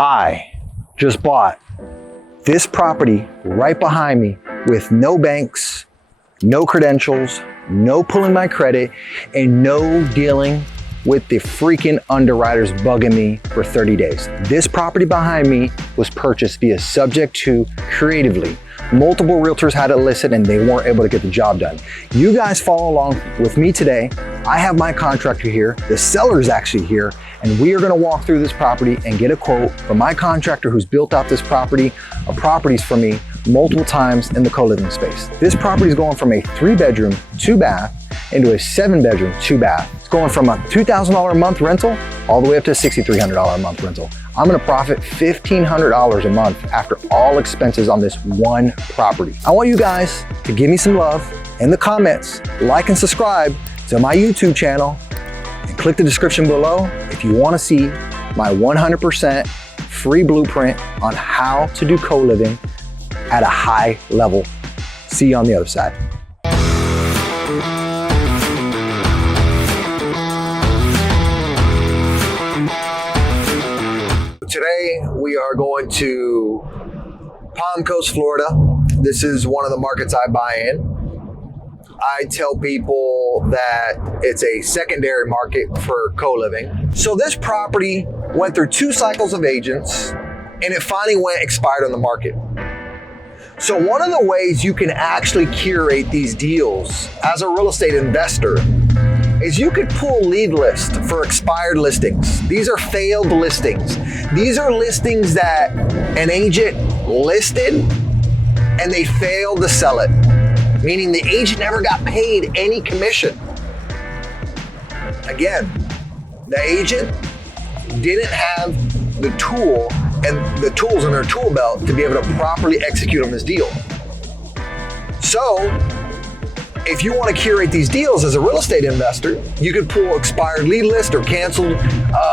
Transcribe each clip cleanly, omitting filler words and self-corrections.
I just bought this property right behind me with no banks, no credentials, no pulling my credit, and no dealing with the freaking underwriters bugging me for 30 days. This property behind me was purchased via subject to creatively. Multiple realtors had it listed and they weren't able to get the job done. You guys follow along with me today. I have my contractor here, the seller is actually here, and we are gonna walk through this property and get a quote from my contractor who's built out this property, properties for me multiple times in the co-living space. This property is going from a 3-bedroom, 2-bath into a 7-bedroom, 2-bath. It's going from a $2,000 a month rental all the way up to a $6,300 a month rental. I'm gonna profit $1,500 a month after all expenses on this one property. I want you guys to give me some love in the comments, like and subscribe to my YouTube channel, and click the description below if you wanna see my 100% free blueprint on how to do co-living at a high level. See you on the other side. Today we are going to Palm Coast, Florida. This is one of the markets I buy in. I tell people that it's a secondary market for co-living. So this property went through 2 cycles of agents and it finally went expired on the market. So one of the ways you can actually curate these deals as a real estate investor is you could pull lead list for expired listings. These are failed listings. These are listings that an agent listed and they failed to sell it, meaning the agent never got paid any commission. Again, the agent didn't have the tool and the tools in their tool belt to be able to properly execute on this deal. So, if you want to curate these deals as a real estate investor, you could pull expired lead list or canceled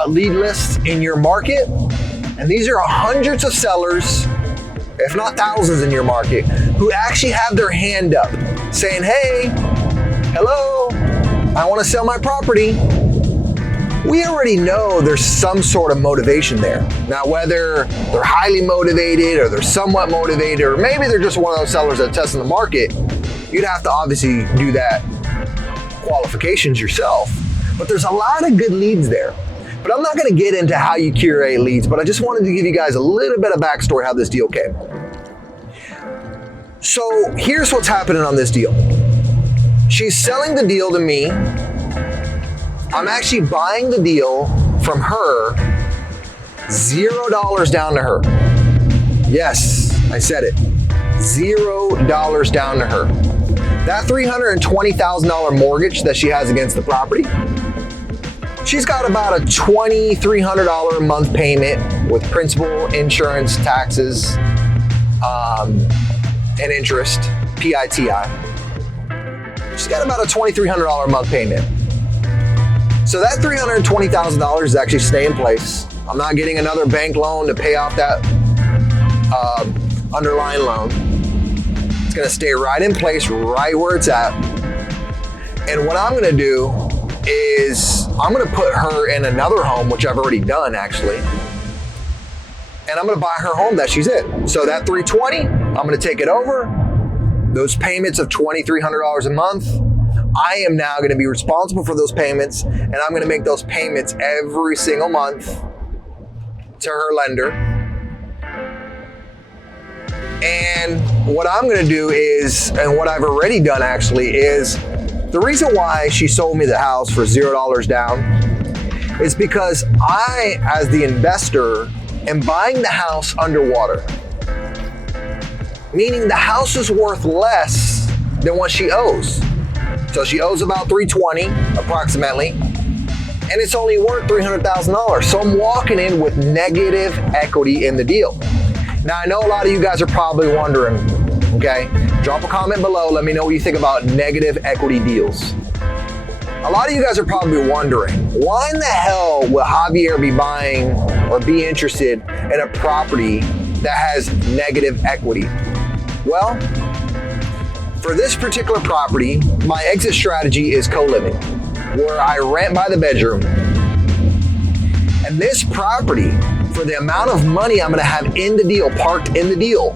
lead lists in your market. And these are hundreds of sellers, if not thousands in your market, who actually have their hand up saying, hey, hello, I want to sell my property. We already know there's some sort of motivation there. Now, whether they're highly motivated or they're somewhat motivated, or maybe they're just one of those sellers that test in the market, you'd have to obviously do that qualifications yourself. But there's a lot of good leads there. But I'm not gonna get into how you curate leads, but I just wanted to give you guys a little bit of backstory how this deal came. So here's what's happening on this deal. She's selling the deal to me. I'm actually buying the deal from her, $0 down to her. Yes, I said it, $0 down to her. That $320,000 mortgage that she has against the property, she's got about a $2,300 a month payment with principal, insurance, taxes, and interest, PITI. She's got about a $2,300 a month payment. So that $320,000 is actually staying in place. I'm not getting another bank loan to pay off that underlying loan. It's gonna stay right in place, right where it's at. And what I'm gonna do is I'm gonna put her in another home, which I've already done actually. And I'm gonna buy her home that she's in. So that $320,000, I'm gonna take it over. Those payments of $2,300 a month, I am now gonna be responsible for those payments, and I'm gonna make those payments every single month to her lender. And what I'm gonna do is, and what I've already done actually, is the reason why she sold me the house for $0 down is because I, as the investor, am buying the house underwater. Meaning the house is worth less than what she owes. So she owes about $320,000 approximately, and it's only worth $300,000. So I'm walking in with negative equity in the deal. Now I know a lot of you guys are probably wondering, okay? Drop a comment below, let me know what you think about negative equity deals. A lot of you guys are probably wondering, why in the hell would Javier be buying or be interested in a property that has negative equity? Well, for this particular property, my exit strategy is co-living, where I rent by the bedroom. And this property, for the amount of money I'm gonna have in the deal, parked in the deal.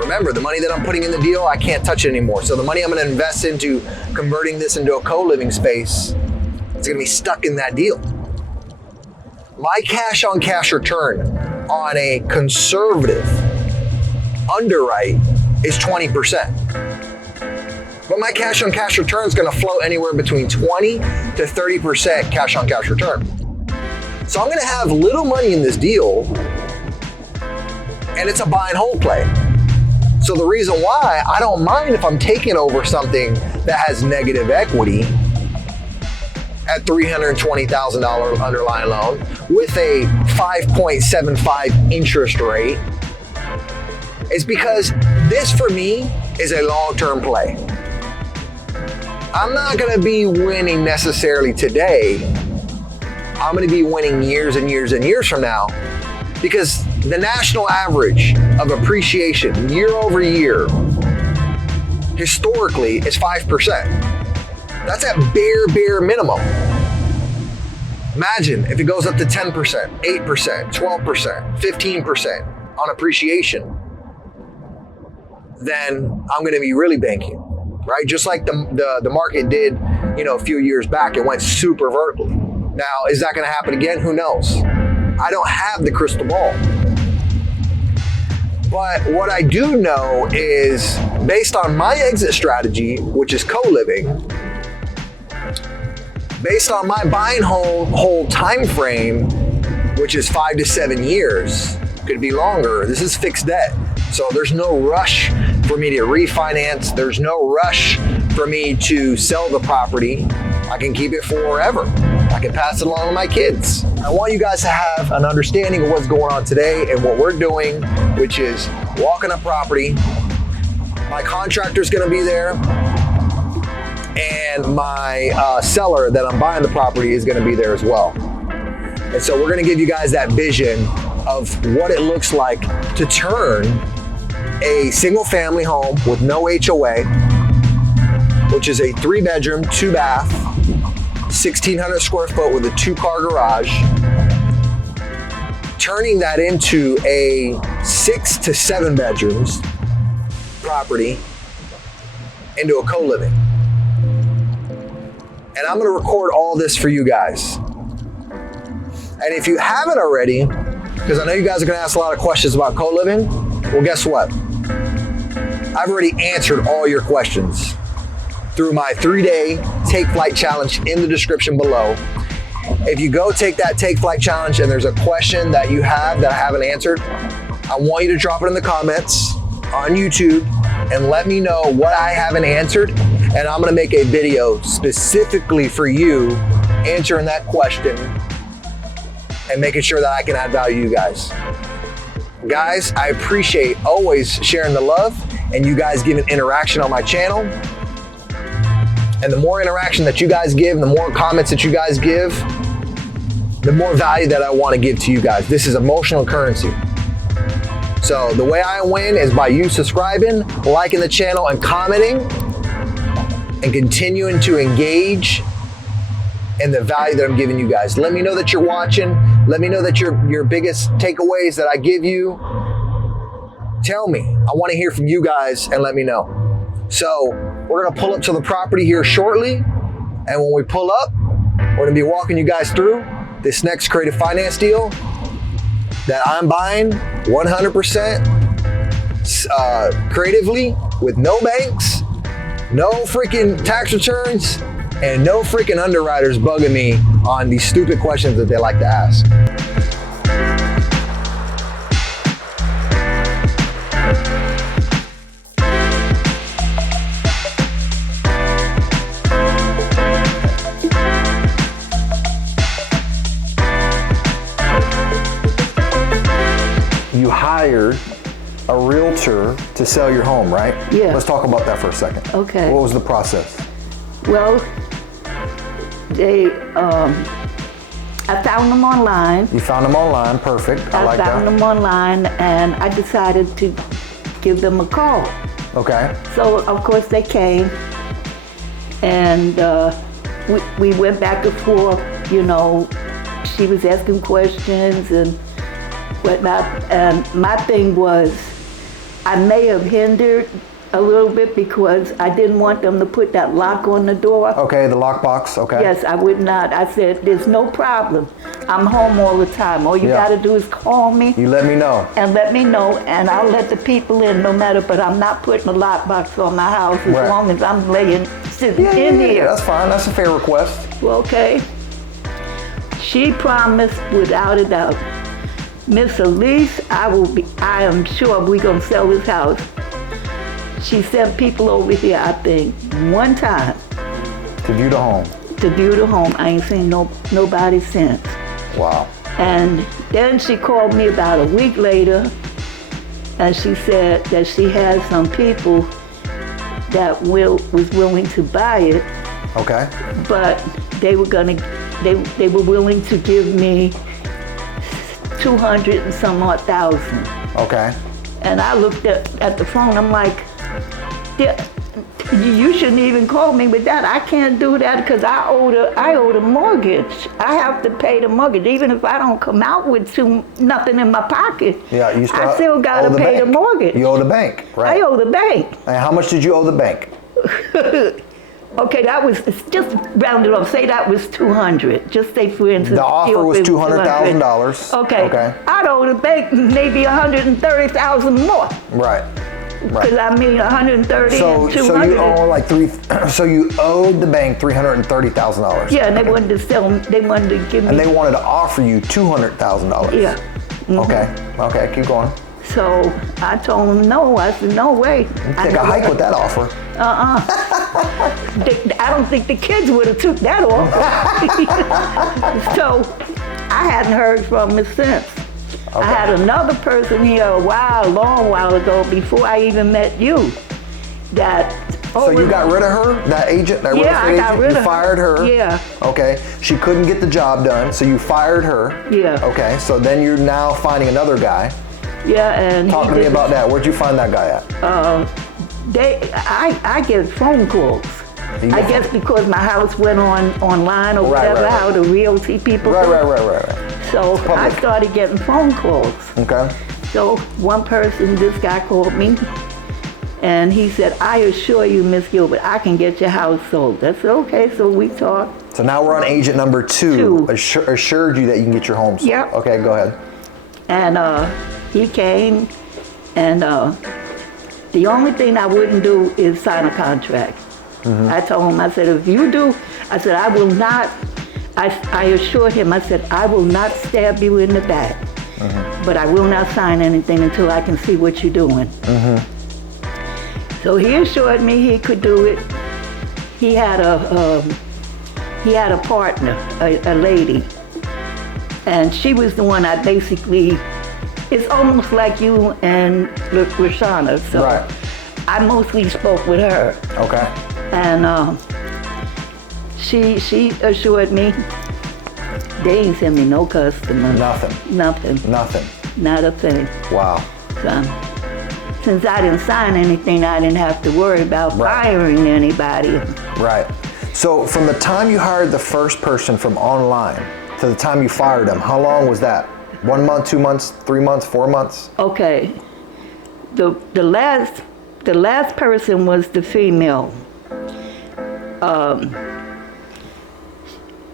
Remember, the money that I'm putting in the deal, I can't touch it anymore. So the money I'm gonna invest into converting this into a co-living space, it's gonna be stuck in that deal. My cash on cash return on a conservative underwrite is 20%. But my cash on cash return is gonna float anywhere between 20 to 30% cash on cash return. So I'm gonna have little money in this deal, and it's a buy and hold play. So the reason why I don't mind if I'm taking over something that has negative equity at $320,000 underlying loan with a 5.75 interest rate, is because this for me is a long-term play. I'm not gonna be winning necessarily today. I'm gonna be winning years and years and years from now, because the national average of appreciation year over year historically is 5%. That's at bare minimum. Imagine if it goes up to 10%, 8%, 12%, 15% on appreciation, then I'm gonna be really banking, right? Just like the market did, a few years back, it went super vertical. Now, is that gonna happen again? Who knows? I don't have the crystal ball. But what I do know is, based on my exit strategy, which is co-living, based on my buy and hold time frame, which is 5 to 7 years, could be longer. This is fixed debt. So there's no rush for me to refinance. There's no rush for me to sell the property. I can keep it forever. I can pass it along to my kids. I want you guys to have an understanding of what's going on today and what we're doing, which is walking a property. My contractor's gonna be there, and my seller that I'm buying the property is gonna be there as well. And so we're gonna give you guys that vision of what it looks like to turn a single family home with no HOA, which is a 3-bedroom, 2-bath, 1,600 square foot with a 2-car garage, turning that into a 6 to 7 bedrooms property into a co-living. And I'm gonna record all this for you guys. And if you haven't already, because I know you guys are gonna ask a lot of questions about co-living, well, guess what? I've already answered all your questions through my 3-day Take Flight Challenge in the description below. If you go take that Take Flight Challenge and there's a question that you have that I haven't answered, I want you to drop it in the comments on YouTube and let me know what I haven't answered, and I'm gonna make a video specifically for you answering that question and making sure that I can add value to you guys. Guys, I appreciate always sharing the love and you guys giving interaction on my channel. And the more interaction that you guys give, the more comments that you guys give, the more value that I want to give to you guys. This is emotional currency. So the way I win is by you subscribing, liking the channel, and commenting, and continuing to engage in the value that I'm giving you guys. Let me know that you're watching. Let me know that your biggest takeaways that I give you. Tell me. I want to hear from you guys, and let me know. So we're gonna pull up to the property here shortly, and when we pull up, we're gonna be walking you guys through this next creative finance deal that I'm buying 100% creatively, with no banks, no freaking tax returns, and no freaking underwriters bugging me on these stupid questions that they like to ask. You hired a realtor to sell your home, right? Yeah. Let's talk about that for a second. Okay. What was the process? Well, I found them online. You found them online, perfect. I like that. I found them online, and I decided to give them a call. Okay. So of course they came, and we went back and forth, she was asking questions and whatnot. And my thing was, I may have hindered a little bit because I didn't want them to put that lock on the door. Okay, the lockbox, okay. Yes, I would not. I said, there's no problem. I'm home all the time. All you Yeah. gotta do is call me. You let me know. And let me know, and I'll let the people in no matter, but I'm not putting a lockbox on my house as Right. long as I'm sitting Yeah, in here. that's fine. That's a fair request. Well, okay. She promised without a doubt, Miss Elise, I am sure we're gonna sell this house. She sent people over here, I think, one time To view the home. to view the home. I ain't seen nobody since. Wow. And then she called me about a week later, and she said that she had some people that was willing to buy it, Okay. but they were willing to give me 200 and some odd thousand. Okay. And I looked at the phone, I'm like, you shouldn't even call me with that. I can't do that because I owe the mortgage. I have to pay the mortgage, even if I don't come out with nothing in my pocket. Yeah, you I still gotta owe pay the bank. mortgage. You owe the bank, right? I owe the bank. And how much did you owe the bank? Okay, that was just rounded off. Say that was 200. Just say for instance. The offer was $200,000. Okay. I'd owe the bank maybe 130,000 more. Right. Because Right. I mean 130 So and 200. you owe like so you owed the bank $330,000. Yeah, and they wanted to sell. They wanted to give me. And they wanted to offer you $200,000. Yeah. Okay. Okay. Keep going. So I told them no. I said no way. Take a hike with that offer. I don't think the kids would have took that off. So I hadn't heard from her since. Okay. I had another person here a long while ago, before I even met you, that. So you got rid of her, that agent, that real Yeah, estate I got agent? rid You of her. fired her. Yeah. Okay. She couldn't get the job done, so you fired her. Yeah. Okay. So then you're now finding another guy. Yeah, and Talk to me about that. Where'd you find that guy at? I get phone calls. You I get guess because my house went online or Right, whatever, right, right. how the realty people do. Right. So I public. started getting phone calls. Okay. So one person, this guy called me, and he said, I assure you, Miss Gilbert, I can get your house sold. I said, okay, so we talked. So now we're on agent number two. Assured you that you can get your home sold. Yeah. Okay, go ahead. And he came, and the only thing I wouldn't do is sign a contract. I told him, I said, if you do, I said, I will not, I assured him, I said, I will not stab you in the back, but I will not sign anything until I can see what you're doing. So he assured me he could do it. He had a partner, a lady, and she was the one I basically, it's almost like you and Rashana, so Right. I mostly spoke with her. Okay. And she assured me they ain't send me no customers. Nothing. Nothing. Not a thing. Wow. So, since I didn't sign anything, I didn't have to worry about Right. firing anybody. Right. So from the time you hired the first person from online to the time you fired them, how long was that? 1 month, 2 months, 3 months, 4 months? Okay. The last person was the female.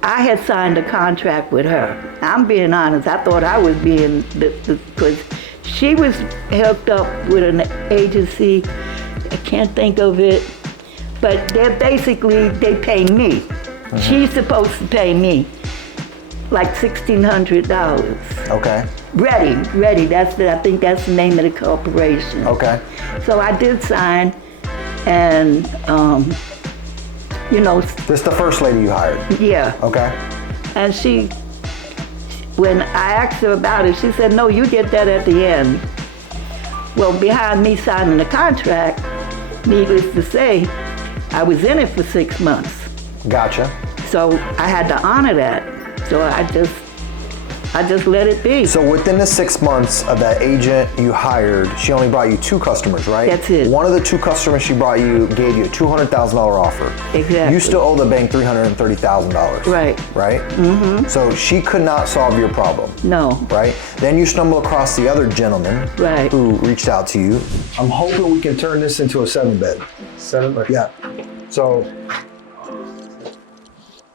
I had signed a contract with her. I'm being honest. I thought I was being, because she was hooked up with an agency. I can't think of it, but they pay me. She's supposed to pay me like $1,600. Okay. Ready. I think that's the name of the corporation. Okay. So I did sign, and This is the first lady you hired? yeah. Okay. And when I asked her about it, she said, no, you get that at the end. Well, behind me signing the contract, needless to say, I was in it for 6 months. Gotcha. So I had to honor that. So I just I just let it be. So within the 6 months of that agent you hired, she only brought you 2 customers, right? That's it. One of the 2 customers she brought you gave you a $200,000 offer. Exactly. You still owe the bank $330,000. Right. Right? Mm-hmm. So she could not solve your problem. No. Right? Then you stumble across the other gentleman Right. who reached out to you. I'm hoping we can turn this into a 7-bed. 7 bed? Yeah. So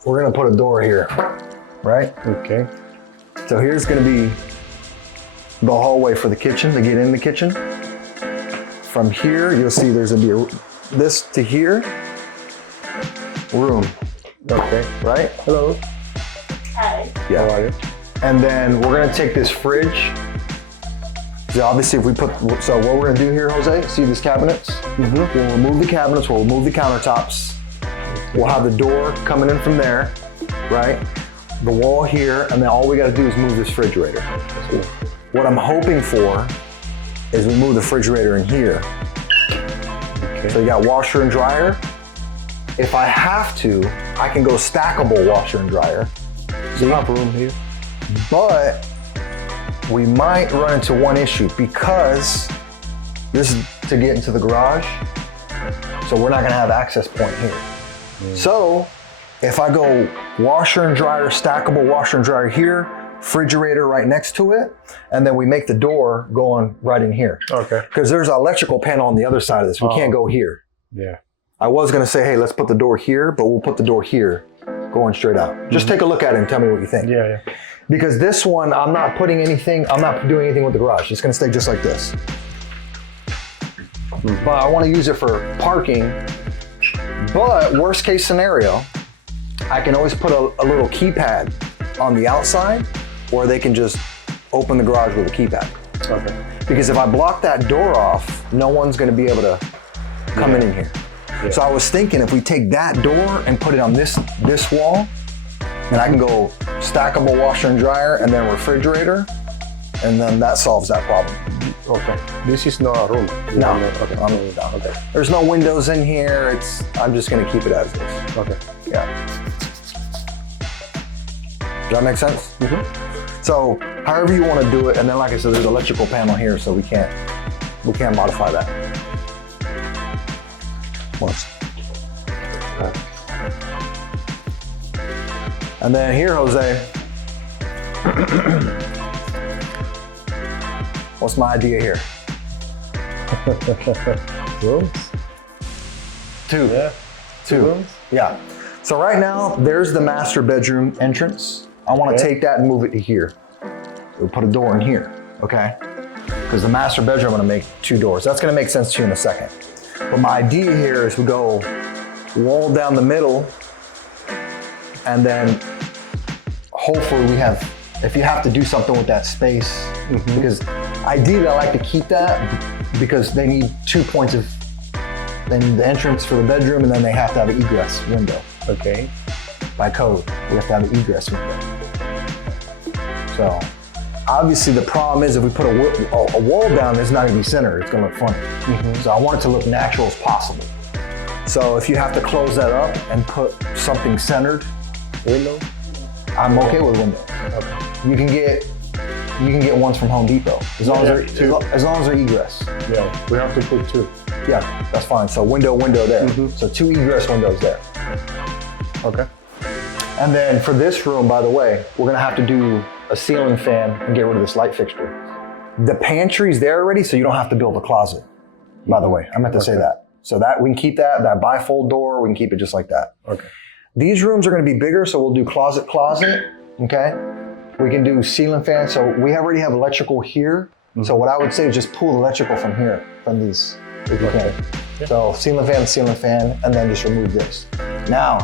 we're gonna put a door here, right? Okay. So here's gonna be the hallway for the kitchen, to get in the kitchen. From here, you'll see there's gonna be this to here, room, Okay. right? Hello. Hi. Yeah. How are you? And then we're gonna take this fridge. So obviously if we so what we're gonna do here, Jose, see these cabinets? Mm-hmm. We'll remove the cabinets, we'll remove the countertops. We'll have the door coming in from there, right? The wall here, and then all we gotta do is move this refrigerator. What I'm hoping for is we move the refrigerator in here. Okay. So you got washer and dryer. If I have to, I can go stackable washer and dryer. Do you have room here? But we might run into one issue because this is to get into the garage. So we're not gonna have access point here. So if I go washer and dryer, stackable washer and dryer here, refrigerator right next to it, and then we make the door going right in here. Okay. Because there's an electrical panel on the other side of this. We can't go here. Yeah. I was gonna say, hey, let's put the door here, but we'll put the door here, going straight out. Just take a look at it and tell me what you think. Yeah, yeah. Because this one, I'm not doing anything with the garage. It's gonna stay just like this. But I wanna use it for parking. But worst case scenario, I can always put a little keypad on the outside, or they can just open the garage with a keypad. Okay. Because if I block that door off, no one's gonna be able to come in here. Yeah. So I was thinking if we take that door and put it on this wall, then I can go stackable washer and dryer and then refrigerator, and then that solves that problem. Okay. This is not a room. No. Okay. Okay. There's no windows in here. I'm just gonna keep it as is. Okay. Yeah. Does that make sense? Mm-hmm. So however you want to do it, and then like I said, there's an electrical panel here, so we can't modify that. Once. And then here, Jose, what's my idea here? Rooms? 2. Yeah. 2 rooms? Yeah. So right now, there's the master bedroom entrance. I want to take that and move it to here. We'll put a door in here, okay? Because the master bedroom, I'm gonna make 2 doors. That's gonna make sense to you in a second. But my idea here is we go wall down the middle, and then hopefully we have, if you have to do something with that space, because ideally I like to keep that because they need 2 points of, they need the entrance for the bedroom, and then they have to have an egress window. Okay. By code, we have to have an egress window. So obviously the problem is if we put a wall down, it's not gonna be centered, it's gonna look funny. So I want it to look natural as possible. So if you have to close that up and put something centered, Window? I'm okay with windows. Okay. You can get ones from Home Depot, as long as they're egress. Yeah. We have to put 2. Yeah, that's fine. So window there. So 2 egress windows there. Okay. And then for this room, by the way, we're gonna have to do a ceiling fan and get rid of this light fixture. The pantry's there already, so you don't have to build a closet, by the way. I meant to say that. So that we can keep that bifold door, we can keep it just like that. Okay. These rooms are gonna be bigger, so we'll do closet, okay? We can do ceiling fan, so we already have electrical here. So what I would say is just pull electrical from here, from these, if you can. Yeah. So ceiling fan, and then just remove this. Now,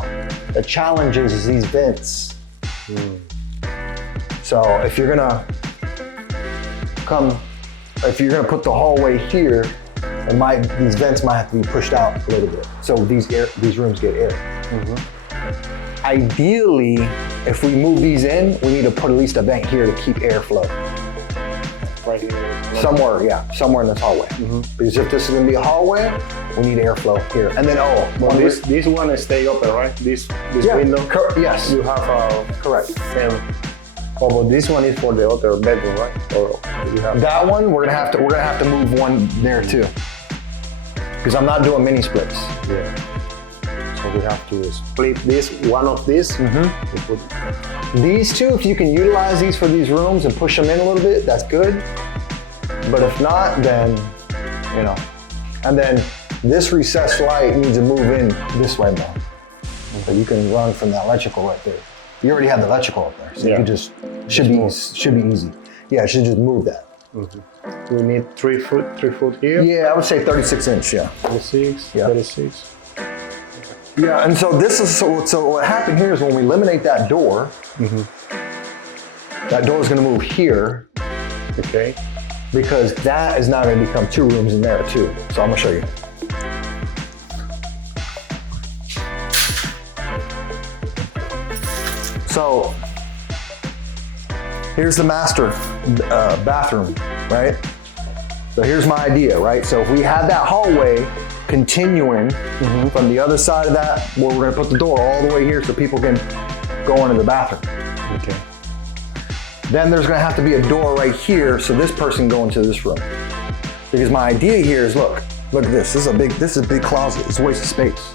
the challenge is these vents. So if you're gonna put the hallway here, these vents might have to be pushed out a little bit. So these rooms get air. Ideally, if we move these in, we need to put at least a vent here to keep airflow. Right here. Somewhere in this hallway. Because if this is gonna be a hallway, we need airflow here. And then, Well, this one stay open, right? This window? Yes. You have a Correct. fan Oh, but this one is for the other bedroom, right? Or you have That one, we're gonna have to move one there too. Because I'm not doing mini splits. Yeah. So we have to split this, one of this. We put, These two, if you can utilize these for these rooms and push them in a little bit, that's good. But if not, then, you know. And then this recessed light needs to move in this way more. So you can run from that electrical right there. You already have the electrical up there, so you can just, should be easy. Yeah, it should just move that. we need 3 foot here. Yeah, I would say 36 inch, yeah. 36, Yeah. 36. Yeah, and so this is, so what happened here is when we eliminate that door, that door is gonna move here, Okay. because that is now gonna become 2 rooms in there too. So I'm gonna show you. So here's the master bathroom, right? So here's my idea, right? So if we had that hallway continuing from the other side of that, where we're gonna put the door all the way here so people can go into the bathroom. Okay. Then there's gonna have to be a door right here so this person can go into this room. Because my idea here is, look at this. This is a big closet. It's a waste of space.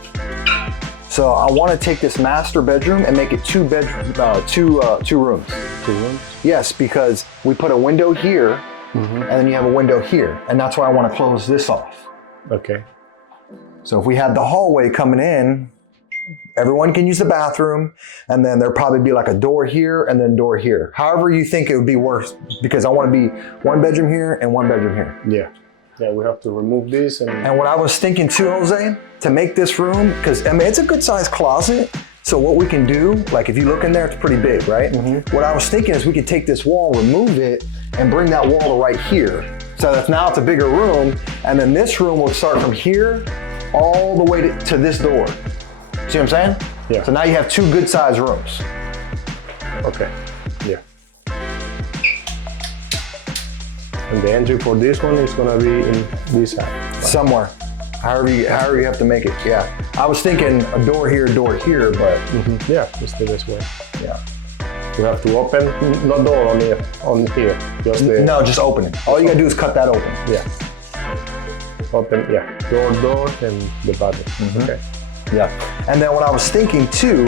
So I want to take this master bedroom and make it 2 rooms. 2 rooms. Yes, because we put a window here, and then you have a window here, and that's why I want to close this off. Okay. So if we had the hallway coming in, everyone can use the bathroom, and then there'll probably be like a door here and then door here. However you think it would be worse, because I want to be 1 bedroom here and 1 bedroom here. Yeah. Yeah, we have to remove this And what I was thinking too, Jose, to make this room, because I mean, it's a good sized closet. So what we can do, like if you look in there, it's pretty big, right? What I was thinking is we could take this wall, remove it, and bring that wall to right here. So that now it's a bigger room, and then this room will start from here all the way to this door. See what I'm saying? Yeah. So now you have 2 good sized rooms. Okay. Yeah. And the entry for this one is gonna be in this side. Somewhere. However you have to make it, yeah. I was thinking a door here, but Yeah, it's the best way. yeah. We have to open, not door on here, just the, No, just open it. All you gotta do is cut that open. yeah. Open, yeah, door, and the bathroom. Okay. Yeah. And then what I was thinking too,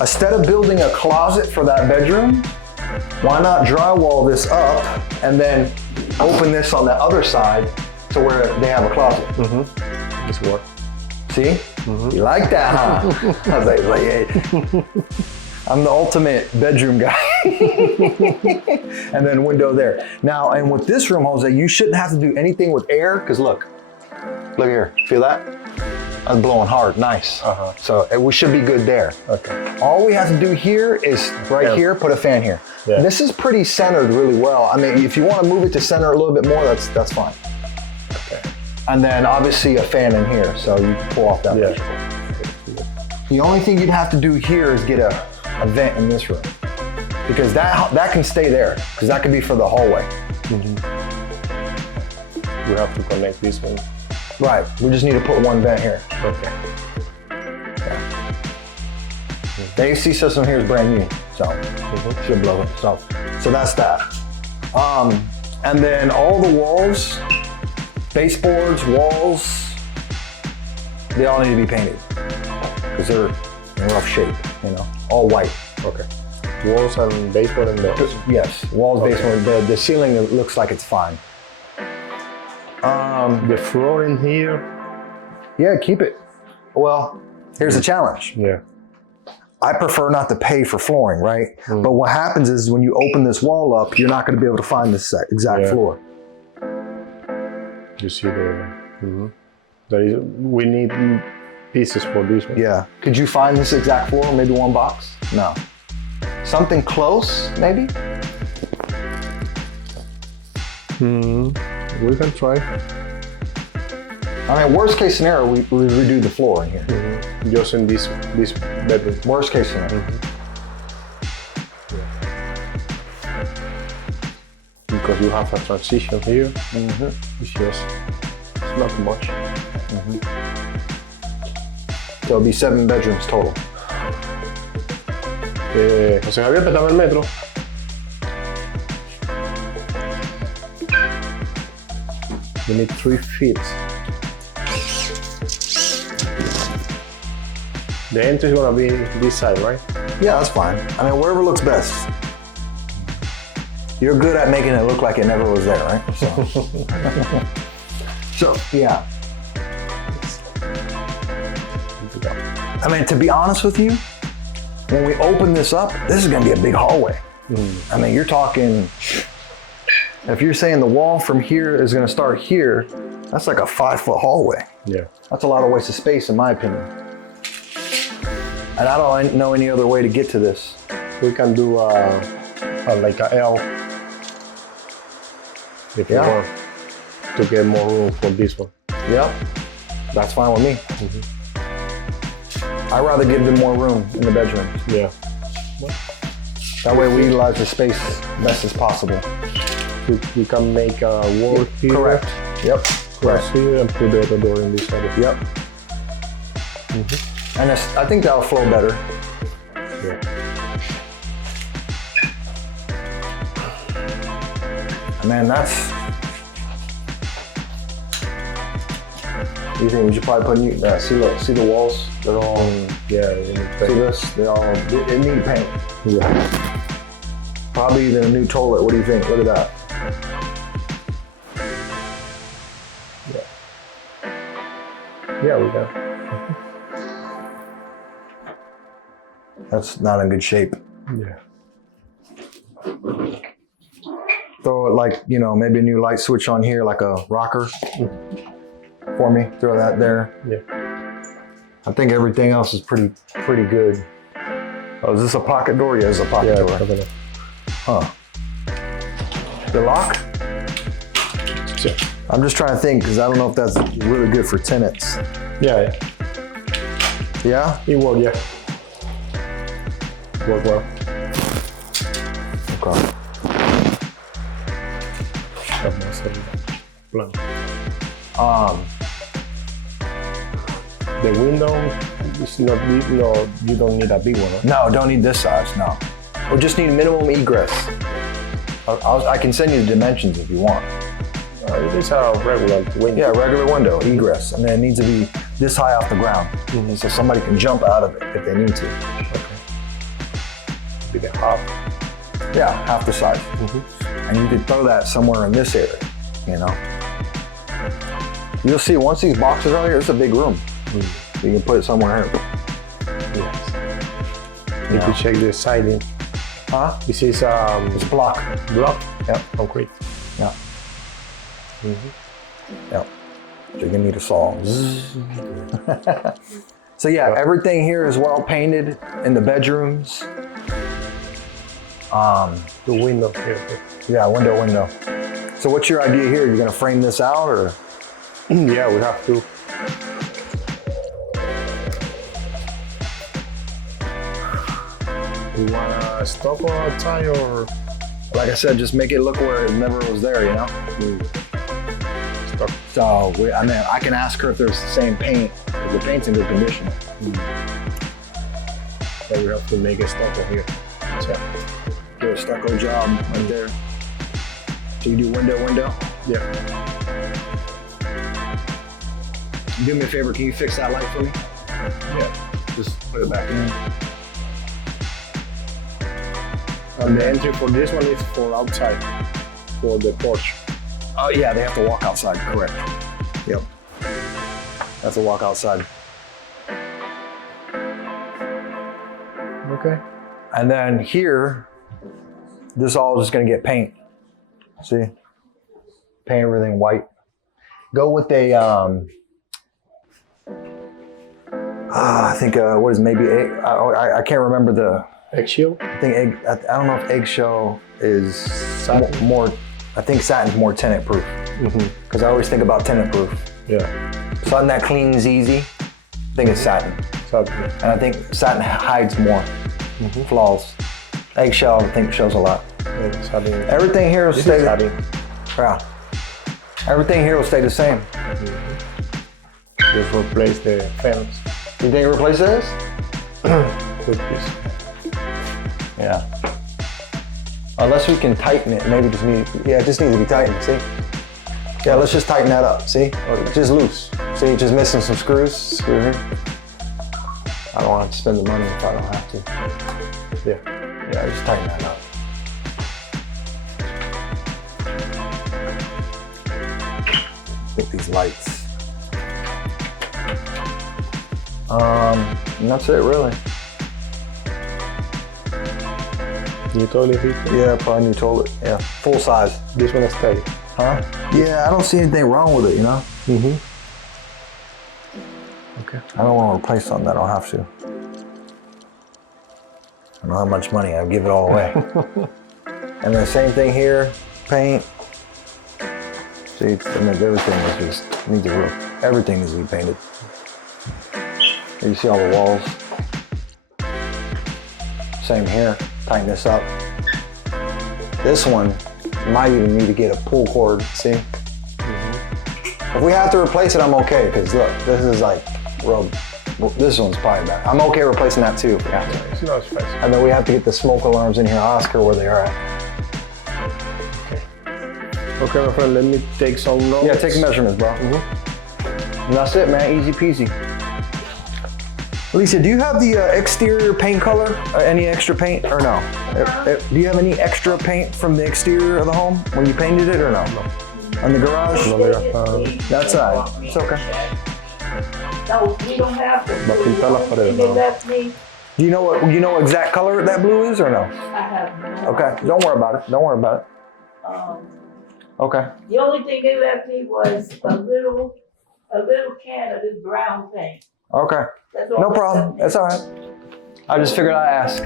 instead of building a closet for that bedroom, why not drywall this up and then open this on the other side to where they have a closet? This work. See? You like that, huh? I was like, hey, I'm the ultimate bedroom guy. And then window there. Now, and with this room, Jose, you shouldn't have to do anything with air, because look here, feel that? That's blowing hard, nice. So we should be good there. Okay. All we have to do here is right here, put a fan here. Yeah. This is pretty centered really well. I mean, if you want to move it to center a little bit more, that's fine. Okay. And then obviously a fan in here, so you can pull off that. Yeah. The only thing you'd have to do here is get a vent in this room, because that can stay there, because that could be for the hallway. We have to connect this one. Right, we just need to put 1 vent here. Okay. The AC system here is brand new, so should blow it. So that's that. And then all the walls, baseboards, walls, they all need to be painted, because they're in rough shape, you know, all white. Okay. Walls and baseboard and doors. Yes, walls, basement, the ceiling, it looks like it's fine. The floor in here. Yeah, keep it. Well, here's the challenge. Yeah. I prefer not to pay for flooring, right? But what happens is when you open this wall up, you're not going to be able to find this exact floor. You see we need pieces for this one. Yeah. Could you find this exact floor? Maybe 1 box? No. Something close, maybe? We can try. I mean, worst case scenario, we redo the floor in here. Just in this bedroom. Worst case scenario. Because you have a transition here. It's not much. So it'll be 7 bedrooms total. José Javier, préstame el metro. You need 3 feet. The entry is gonna be this side, right? Yeah, that's fine. I mean, wherever looks best. You're good at making it look like it never was there, right? So yeah. I mean, to be honest with you, when we open this up, this is gonna be a big hallway. I mean, you're talking, if you're saying the wall from here is gonna start here, that's like a 5-foot hallway. Yeah. That's a lot of wasted space in my opinion. And I don't know any other way to get to this. We can do like a L if you want to get more room for this one. Yep, that's fine with me. I'd rather give them more room in the bedroom. Yeah. That way we utilize the space best as possible. We can make a wall here. Correct. Yep. Cross here and put the other door in this side. Yep. And I think that'll flow better. Yeah. Man, that's. You think we should probably put new? See the walls? They're all. Yeah. See this? They need paint. Yeah. Probably the new toilet. What do you think? Look at that. Yeah, we can. That's not in good shape. Yeah. Throw it like, maybe a new light switch on here, like a rocker for me. Throw that there. Yeah. I think everything else is pretty good. Oh, is this a pocket door? Yeah, it's a pocket door. Okay. Huh. The lock? Yeah. I'm just trying to think because I don't know if that's really good for tenants. Yeah. Yeah? It worked, yeah. Work well. Okay. The window is not big. No, you don't need a big one. Right? No, don't need this size, no. We just need minimum egress. I can send you the dimensions if you want. It's a regular window. Yeah, regular window, egress. I mean, it needs to be this high off the ground, so somebody can jump out of it if they need to. Okay. Be the half. Yeah, half the size. And you could throw that somewhere in this area, You'll see once these boxes are here, it's a big room. You can put it somewhere here. Yes. You can check the siding. Huh? This is It's block. block. Yep. Concrete. Yeah. Yep. So you're gonna need a saw. So yeah, everything here is well painted in the bedrooms. The window here. Yeah, window. So what's your idea here? You're gonna frame this out or? Yeah, we have to. You wanna stop outside or? Like I said, just make it look where it never was there, Stop. So, I can ask her if there's the same paint, if the paint's in good condition. So we have to make a stop here. So, Do a stucco job right there. So you do window? yeah. Do me a favor, can you fix that light for me? Yeah. Just put it back in. And the entry for this one is for outside, for the porch. Oh yeah, they have to walk outside, correct. Yep. Have to walk outside. Okay. And then here, this all is gonna get paint. See? Paint everything white. Go with a, I think, what is maybe egg? I can't remember the. Eggshell? I think I don't know if eggshell is Satin? more. I think satin's more tenant proof. Because I always think about tenant proof. Yeah. Something that cleans easy. I think it's satin, Satin. and I think satin hides more flaws. Eggshell, I think, shows a lot. Yeah, satin. Everything here will This stay. is satin. Yeah. Everything here will stay the same. Just replace the fence You think replace this? with this. Yeah. Unless we can tighten it, maybe just need, yeah, it just needs to be tightened, see? Yeah, let's just tighten that up, see? Just loose. See, just missing some screws. Screw here. I don't want to spend the money if I don't have to. Yeah, yeah, just tighten that up. Get these lights. And that's it, really. New toilet heat? Yeah, probably new toilet. Yeah, full size. This one is steady. Huh? Yeah, I don't see anything wrong with it, you know? Mm-hmm. Okay. I don't want to replace something that I don't have to. I don't know how much money, I'd give it all away. And then same thing here, paint. See, I mean, everything is just, needs a roof. Everything needs to be painted. Here you see all the walls. Same here, tighten this up. This one might even need to get a pull cord, see? If we have to replace it, I'm okay, because look, this is like, this one's probably bad. I'm okay replacing that too if we have to. It's not expensive. And then we have to get the smoke alarms in here. I'll ask her where they are at. Okay, my friend, let me take some notes. Yeah, take the measurements, bro. And that's it, man, easy peasy. Lisa, do you have the exterior paint color? Any extra paint or no? Do you have any extra paint from the exterior of the home when you painted it or no? No. On the garage? No, That's all right. It's okay. No, we don't have to. Va a pintar las paredes, They no. left me. Do you know what exact color that blue is or no? I have no. Okay, don't worry about it. Don't worry about it. Okay. The only thing they left me was a little can of this brown paint. Okay. That's all No they problem. left me. That's all right. I just figured I'd ask.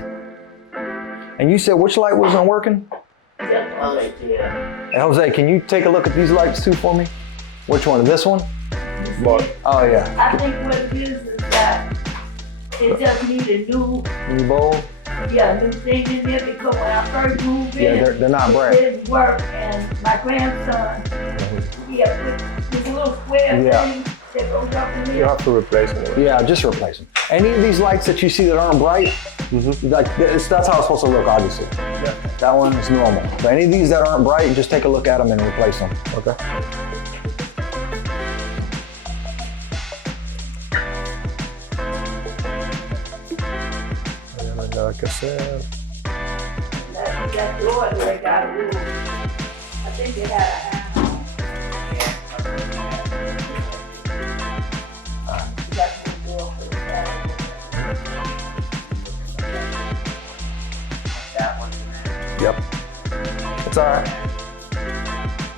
And you said which light wasn't working? That's all they did. Hey, Jose, can you take a look at these lights too for me? Which one? This one? But Oh yeah. I think what it is that it just need a new, New bulb? new thing in there because when I first moved in, Yeah, they're not it bright. didn't work, and my grandson, he had put this little square Yeah. thing that goes up in you there. have to replace it. Yeah, just replace them. Any of these lights that you see that aren't bright, like that's how it's supposed to look, obviously. Yeah. That one is normal. But any of these that aren't bright, just take a look at them and replace them. Okay. Ya no hay nada que hacer. That door there got a little, I think it had a handle. That's the door for the back. That one. Yep. It's all right.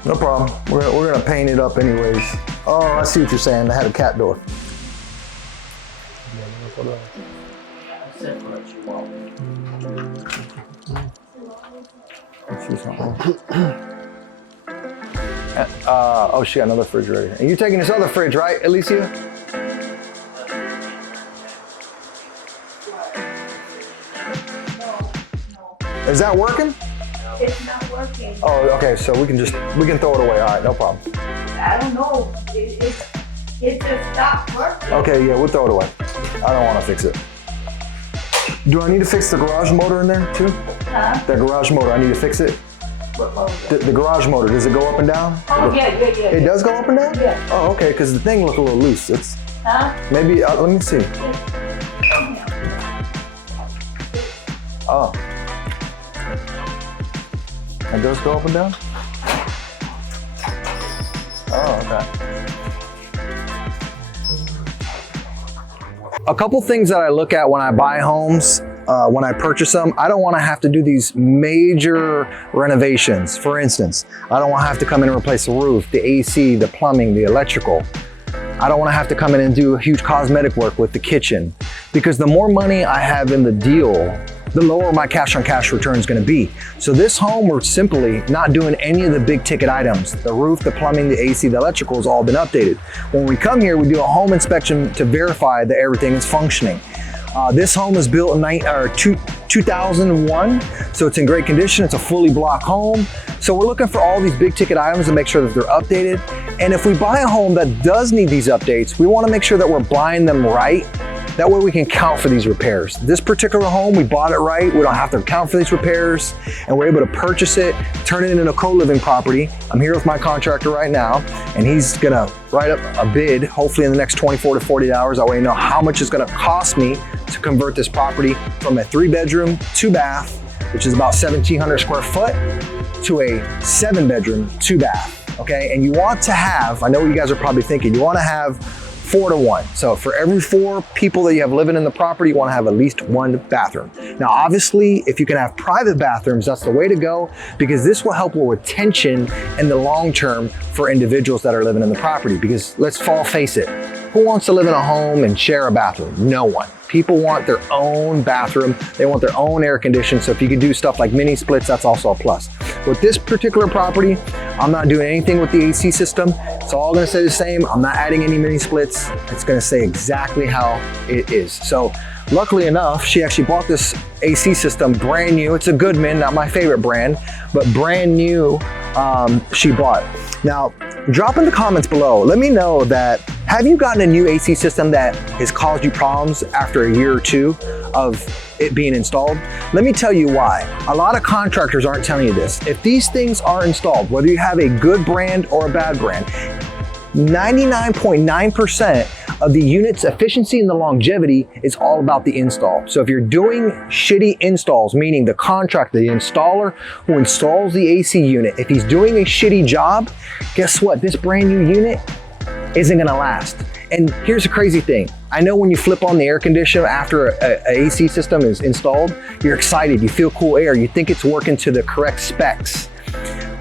No problem. We're gonna paint it up anyways. Oh, I see what you're saying. I had a cat door. Ya no me acordaba. I see something. Oh, she got another refrigerator. And you're taking this other fridge, right, Alicia? Is that working? It's not working. Oh, okay. So we can throw it away. All right, no problem. I don't know. It just stopped working. Okay, yeah, we'll throw it away. I don't want to fix it. Do I need to fix the garage motor in there too? Huh? That garage motor, I need to fix it. The garage motor, does it go up and down? Oh, yeah. It does go up and down? Yeah. Oh, okay, because the thing looked a little loose. It's Huh? maybe, let me see. Oh. It does go up and down? Oh, okay. A couple things that I look at when I buy homes, when I purchase them, I don't want to have to do these major renovations. For instance, I don't want to have to come in and replace the roof, the AC, the plumbing, the electrical. I don't want to have to come in and do huge cosmetic work with the kitchen, because the more money I have in the deal, the lower my cash on cash return is going to be. So this home, we're simply not doing any of the big ticket items. The roof, the plumbing, the AC, the electrical has all been updated. When we come here, we do a home inspection to verify that everything is functioning. This home was built in 2001, so it's in great condition. It's a fully block home. So we're looking for all these big ticket items to make sure that they're updated. And if we buy a home that does need these updates, we want to make sure that we're buying them right, That way we can count for these repairs. This particular home, we bought it right. We don't have to account for these repairs, and we're able to purchase it, turn it into a co-living property. I'm here with my contractor right now, and he's gonna write up a bid, hopefully in the next 24 to 48 hours. That way I know how much it's gonna cost me to convert this property from a 3-bedroom, 2-bath, which is about 1,700 square foot, to a 7-bedroom, 2-bath, okay? And you want to have, I know what you guys are probably thinking, you wanna have 4 to 1. So for every 4 people that you have living in the property, you wanna have at least 1 bathroom. Now, obviously, if you can have private bathrooms, that's the way to go, because this will help with retention in the long term for individuals that are living in the property. Because let's face it, who wants to live in a home and share a bathroom? No one. People want their own bathroom. They want their own air conditioning. So if you can do stuff like mini splits, that's also a plus. With this particular property, I'm not doing anything with the AC system. It's all gonna stay the same. I'm not adding any mini splits. It's gonna stay exactly how it is. So luckily enough, she actually bought this AC system brand new. It's a Goodman, not my favorite brand, but brand new she bought. Now, drop in the comments below. Let me know that, have you gotten a new AC system that has caused you problems after a year or 2 of it being installed? Let me tell you why. A lot of contractors aren't telling you this. If these things are installed, whether you have a good brand or a bad brand, 99.9% of the unit's efficiency and the longevity is all about the install. So if you're doing shitty installs, meaning the contractor, the installer who installs the AC unit, if he's doing a shitty job, guess what? This brand new unit isn't gonna last. And here's the crazy thing. I know when you flip on the air conditioner after a AC system is installed, you're excited, you feel cool air, you think it's working to the correct specs.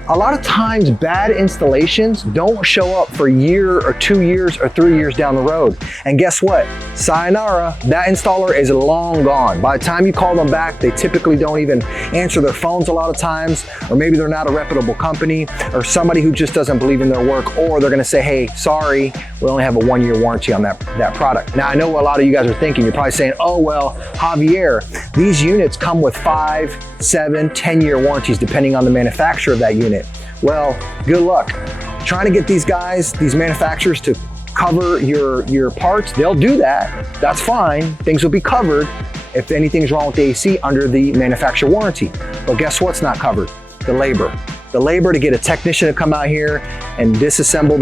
A lot of times bad installations don't show up for a year or 2 years or 3 years down the road. And guess what? Sayonara, that installer is long gone. By the time you call them back, they typically don't even answer their phones a lot of times, or maybe they're not a reputable company, or somebody who just doesn't believe in their work, or they're gonna say, hey, sorry, we only have a 1-year warranty on that product. Now, I know what a lot of you guys are thinking. You're probably saying, oh, well, Javier, these units come with 5, 7, 10-year warranties, depending on the manufacturer of that unit. Well, good luck. Trying to get these guys, these manufacturers to cover your parts, they'll do that. That's fine. Things will be covered if anything's wrong with the AC under the manufacturer warranty. But guess what's not covered? The labor. The labor to get a technician to come out here and disassemble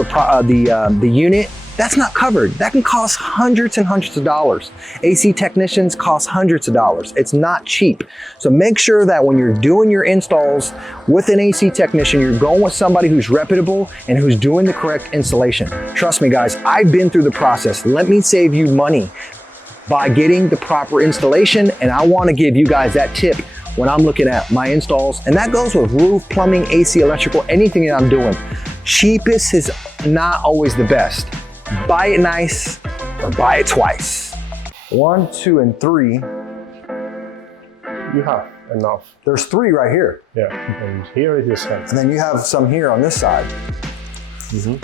the unit, that's not covered. That can cost hundreds and hundreds of dollars. AC technicians cost hundreds of dollars. It's not cheap. So make sure that when you're doing your installs with an AC technician, you're going with somebody who's reputable and who's doing the correct installation. Trust me guys, I've been through the process. Let me save you money by getting the proper installation, and I wanna give you guys that tip when I'm looking at my installs, and that goes with roof, plumbing, AC, electrical, anything that I'm doing. Cheapest is not always the best. Buy it nice or buy it twice. 1, 2, and 3. You have enough. There's 3 right here. Yeah, and here it is. And then you have some here on this side.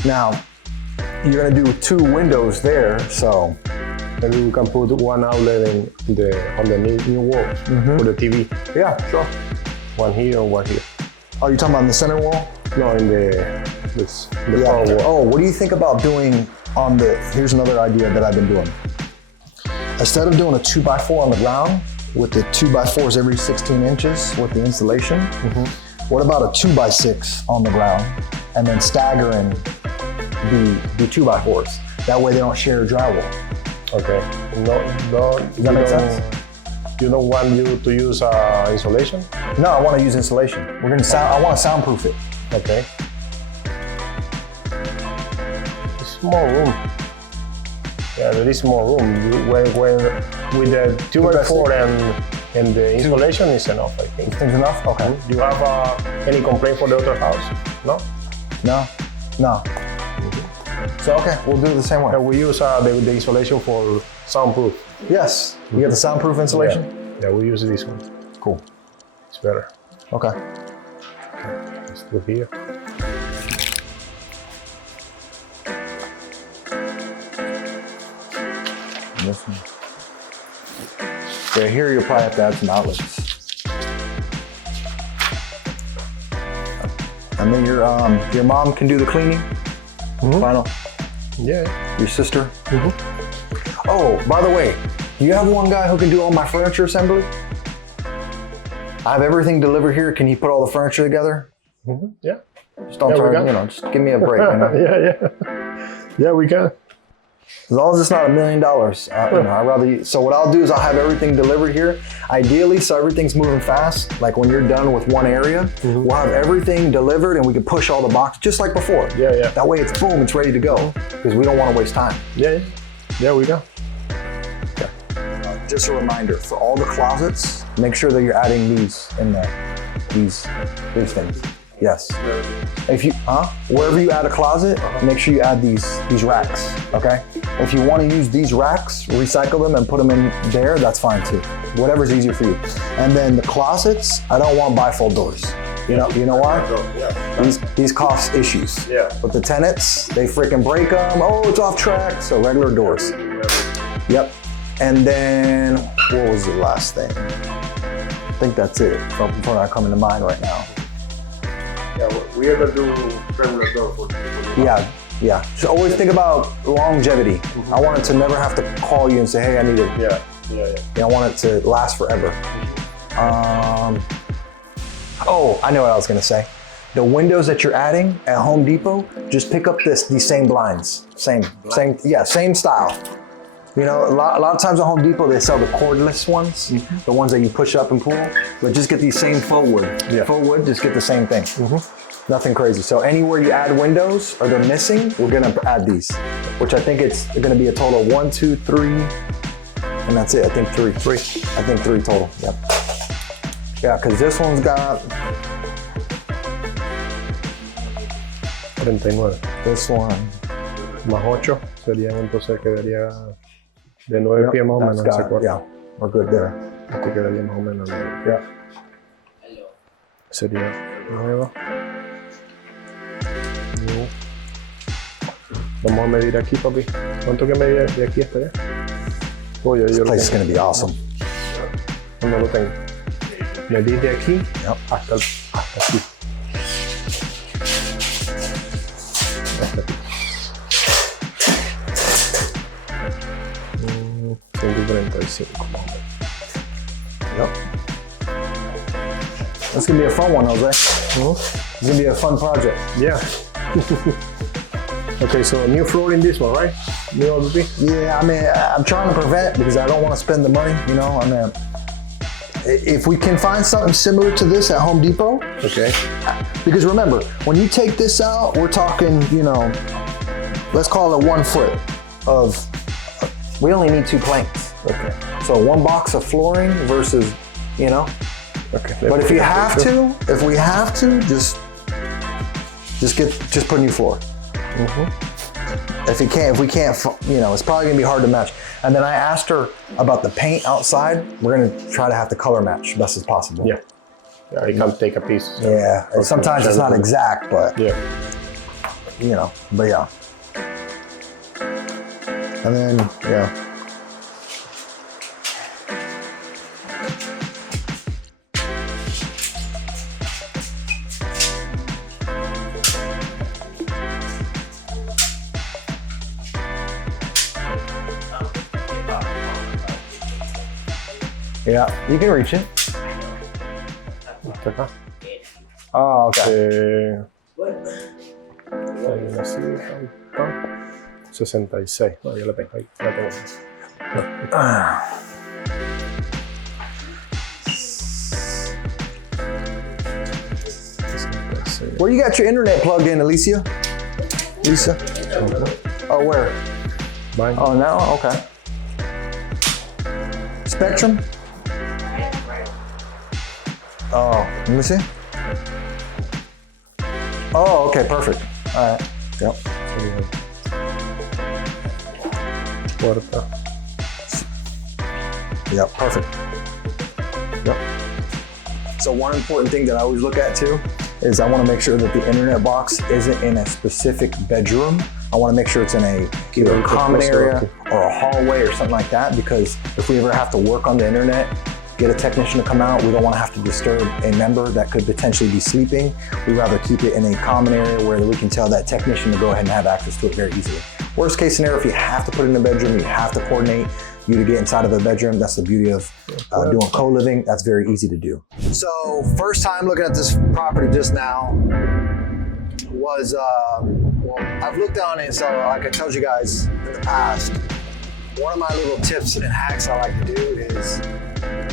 Now, you're gonna do 2 windows there, so. Maybe we can put 1 outlet on the new wall for the TV. Yeah, sure. 1 here and 1 here. Oh, you're talking about in the center wall? No, in the front wall. Oh, what do you think about doing on the, here's another idea that I've been doing. Instead of doing a 2x4 on the ground with the 2x4s every 16 inches with the insulation, what about a 2x6 on the ground and then staggering the 2x4s? That way they don't share drywall. Okay. Does that make sense? You don't want you to use insulation? No, I want to use insulation. I want to soundproof it. Okay. It's more room. Yeah, there is more room. When with the 2x4 and the insulation is enough, I think. Things enough? Okay. Do you have any complaint for the other house? No? No. So okay, we'll do it the same way. We use the insulation for soundproof. Yes, we have the soundproof insulation? Yeah, we use this one. Cool. It's better. Okay. Let's do here. And this one. Yeah, here you'll probably have to add some outlets. And then your mom can do the cleaning? Final? Yeah. Your sister? Oh, by the way, You have one guy who can do all my furniture assembly? I have everything delivered here. Can he put all the furniture together? Yeah. Just don't Yeah, we try, can. you know, just give me a break. You know? Yeah, we can. As long as it's not $1 million, you know, I'd rather. So what I'll do is I'll have everything delivered here. Ideally, so everything's moving fast. Like when you're done with one area, we'll have everything delivered and we can push all the boxes just like before. Yeah. That way it's boom, it's ready to go because we don't want to waste time. Yeah, we go. Just a reminder for all the closets, make sure that you're adding these in there. These things. Yes. If you wherever you add a closet, make sure you add these racks. Okay. If you want to use these racks, recycle them and put them in there, that's fine too. Whatever's easier for you. And then the closets, I don't want bifold doors. You know why? These cause issues. Yeah. With the tenants, they freaking break them. Oh, it's off track. So regular doors. Yep. And then what was the last thing? I think that's it. Before I come into mind right now. Yeah, we ever do regular door for Yeah. So always think about longevity. I want it to never have to call you and say, hey, I need it. Yeah. I want it to last forever. Oh, I know what I was gonna say. The windows that you're adding at Home Depot, just pick up these same blinds. Same style. You know, a lot of times at Home Depot, they sell the cordless ones, the ones that you push up and pull, but just get these same faux wood. Yeah. Faux wood, just get the same thing. Nothing crazy. So anywhere you add windows or they're missing, we're gonna add these, which I think it's gonna be a total of 1, 2, 3, and that's it. I think three. I think 3 total, yep. Yeah, because this one's got 39. this one. Más 8 serían, entonces quedaría de 9 pies más o menos ese cuarto. Yeah, we're good there. Este quedaría más o menos. Yeah. Sería 9. Vamos a medir aquí, papi. ¿Cuánto que medir de aquí hasta allá? Oye, yo This lo place is tengo. gonna be awesome. No lo tengo. Medir de aquí Yep. hasta aquí. Hasta aquí. 135 más o menos. Yep. That's gonna be a fun one, Jose. It's gonna be a fun project. Yeah. Okay, so new floor in this one, right? New LVP? Yeah, I mean, I'm trying to prevent because I don't want to spend the money, you know. I mean, if we can find something similar to this at Home Depot, Okay. because remember, when you take this out, we're talking, you know, let's call it 1 foot of, we only need 2 planks. Okay. So 1 box of flooring versus, you know. Okay. But if we have to, just put a new floor. If we can't, you know, it's probably gonna be hard to match. And then I asked her about the paint outside. We're gonna try to have the color match best as possible. Yeah. Yeah, you can take a piece. Yeah. Okay. Sometimes it's not exact, but Yeah. you know, but yeah. And then yeah. Yeah, you can reach it. Hasta acá. Oh, okay. Así, 66. No, yo la tengo ahí. La tengo. Where you got your internet plugged in, Alicia? Lisa? Oh, where? Mine. Oh, now? Okay. Spectrum? Oh, let me see. Oh, okay, perfect. All right. Yep. Puerta. Yep, perfect. Yep. So one important thing that I always look at too is I want to make sure that the internet box isn't in a specific bedroom. I want to make sure it's in either a common area or a hallway or something like that, because if we ever have to work on the internet, get a technician to come out, we don't want to have to disturb a member that could potentially be sleeping. We'd rather keep it in a common area where we can tell that technician to go ahead and have access to it very easily. Worst case scenario, if you have to put it in a bedroom, you have to coordinate, you to get inside of a bedroom. That's the beauty of doing co-living. That's very easy to do. So first time looking at this property just now was, well, I've looked on it. So like I told you guys in the past, one of my little tips and hacks I like to do is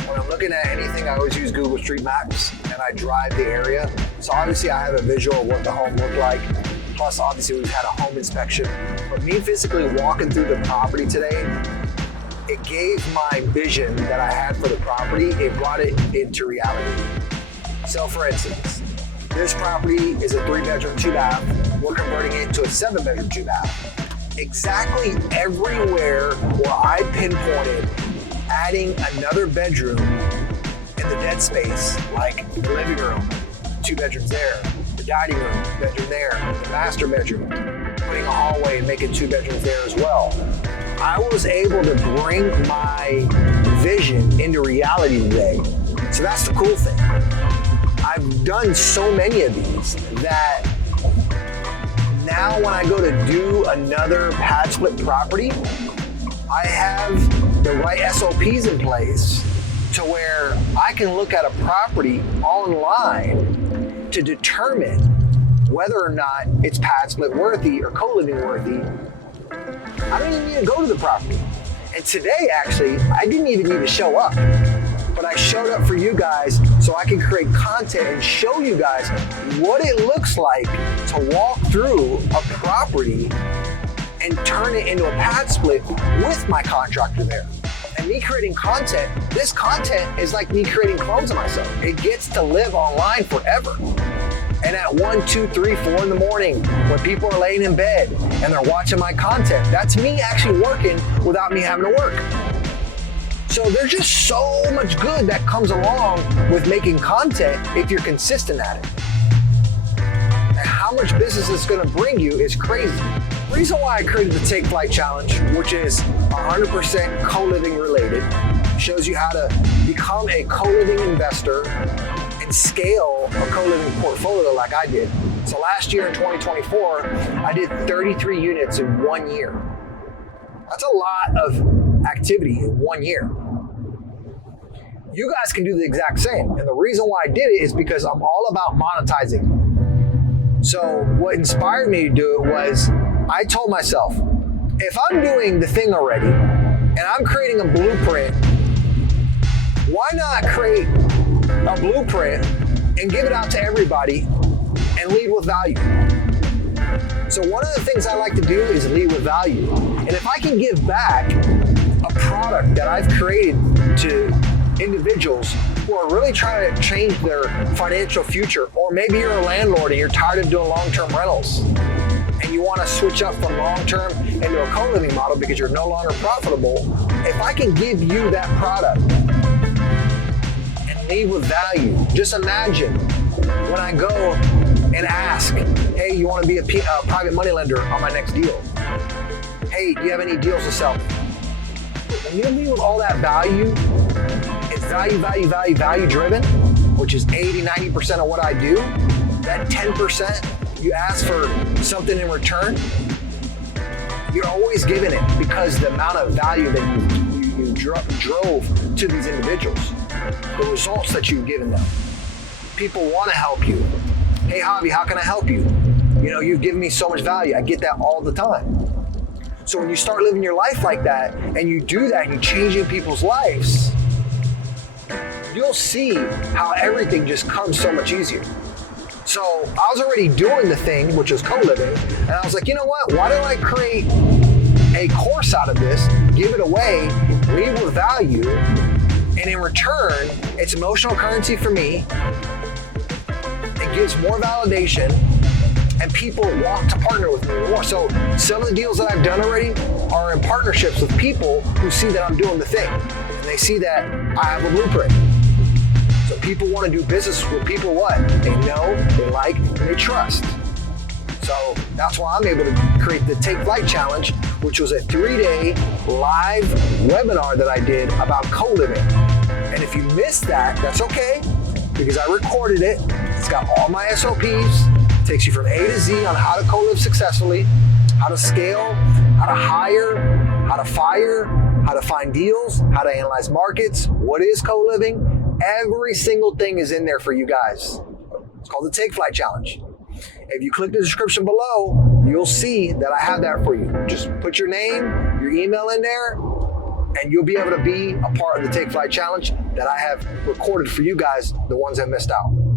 when I'm looking at anything, I always use Google Street Maps and I drive the area. So obviously I have a visual of what the home looked like. Plus obviously we've had a home inspection. But me physically walking through the property today, it gave my vision that I had for the property, it brought it into reality. So for instance, this property is a 3-bedroom, 2-bath. We're converting it to a 7-bedroom, 2-bath. Exactly everywhere where I pinpointed adding another bedroom in the dead space, like the living room, 2 bedrooms there, the dining room, bedroom there, the master bedroom, putting a hallway and making 2 bedrooms there as well. I was able to bring my vision into reality today. So that's the cool thing. I've done so many of these that now when I go to do another PadSplit property, I have the right SOPs in place to where I can look at a property online to determine whether or not it's PadSplit worthy or co-living worthy. I don't even need to go to the property. And today actually, I didn't even need to show up. But I showed up for you guys so I can create content and show you guys what it looks like to walk through a property and turn it into a PadSplit with my contractor there. And me creating content, this content is like me creating clones of myself. It gets to live online forever. And at 1, 2, 3, 4 in the morning, when people are laying in bed and they're watching my content, that's me actually working without me having to work. So there's just so much good that comes along with making content if you're consistent at it. And how much business it's gonna bring you is crazy. The reason why I created the Take Flight Challenge, which is 100% co-living related, shows you how to become a co-living investor and scale a co-living portfolio like I did. So last year in 2024, I did 33 units in 1 year. That's a lot of activity in 1 year. You guys can do the exact same. And the reason why I did it is because I'm all about monetizing. So what inspired me to do it was I told myself, if I'm doing the thing already and I'm creating a blueprint, why not create a blueprint and give it out to everybody and lead with value? So one of the things I like to do is lead with value. And if I can give back a product that I've created to individuals who are really trying to change their financial future, or maybe you're a landlord and you're tired of doing long-term rentals and you want to switch up from long-term into a co-living model because you're no longer profitable, if I can give you that product and lead with value, just imagine when I go and ask, hey, you want to be a private money lender on my next deal? Hey, do you have any deals to sell? When you lead with all that value, it's value driven, which is 80-90% of what I do. That 10%, you ask for something in return, you're always giving it because the amount of value that you drove to these individuals, the results that you've given them. People want to help you. Hey, Javi, how can I help you? You know, you've given me so much value. I get that all the time. So when you start living your life like that, and you do that, and you're changing people's lives, you'll see how everything just comes so much easier. So I was already doing the thing, which was co-living, and I was like, you know what? Why don't I create a course out of this, give it away, leave with value, and in return, it's emotional currency for me. It gives more validation, and people want to partner with me more. So some of the deals that I've done already are in partnerships with people who see that I'm doing the thing, and they see that I have a blueprint. So people want to do business with people what? They know, they like, and they trust. So that's why I'm able to create the Take Flight Challenge, which was a 3-day live webinar that I did about co-living. And if you missed that, that's okay, because I recorded it. It's got all my SOPs. It takes you from A to Z on how to co-live successfully, how to scale, how to hire, how to fire, how to find deals, how to analyze markets, what is co-living. Every single thing is in there for you guys. It's called the Take Flight Challenge. If you click the description below, you'll see that I have that for you. just put your name, your email in there, and you'll be able to be a part of the Take Flight Challenge that I have recorded for you guys, the ones that missed out.